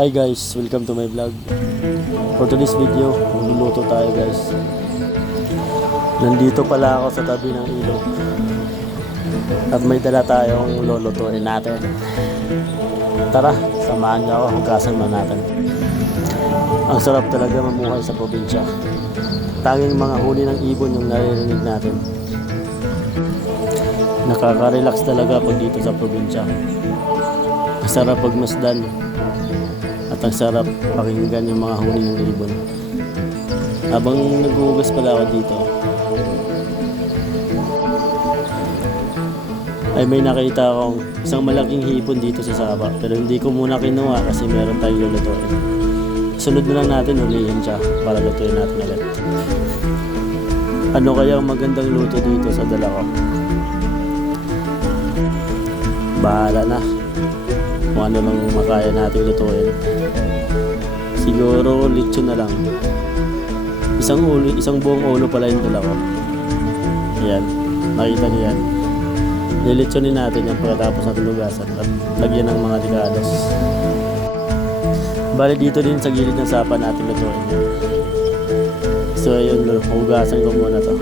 Hi guys, welcome to my vlog. For today's video, magluluto tayo guys. Nandito pala ako sa tabi ng ilog. At may dala tayong lulutuin natin. Tara, samahan niyo ako, hugasan mo natin. Ang sarap talaga mamuhay sa probinsya. Tanging mga huli ng ibon yung naririnig natin. Nakaka-relax talaga pag dito sa probinsya. Masarap pagmasdan. At ang sarap pakinggan yung mga huli ng ibon. Habang naghuhugas pala ako dito, ay may nakita akong isang malaking hipon dito sa sapa. Pero hindi ko muna kinuha kasi meron tayong lulutuin. Sunod na lang natin ulihin siya para lutuin natin ulit. Ano kaya ang magandang luto dito sa dala ko? Bahala na kung ano lang makaya natin lutuin. Siguro lechon na lang. Isang buong ulo pala yung dala ko. Ayan, nakita niyo yan. Lilitsonin natin yan pagkatapos natin lugasan at lagyan ng mga ligados. Bali dito din sa gilid ng sapa natin lutuin yan. So ayun, hugasan ko muna to.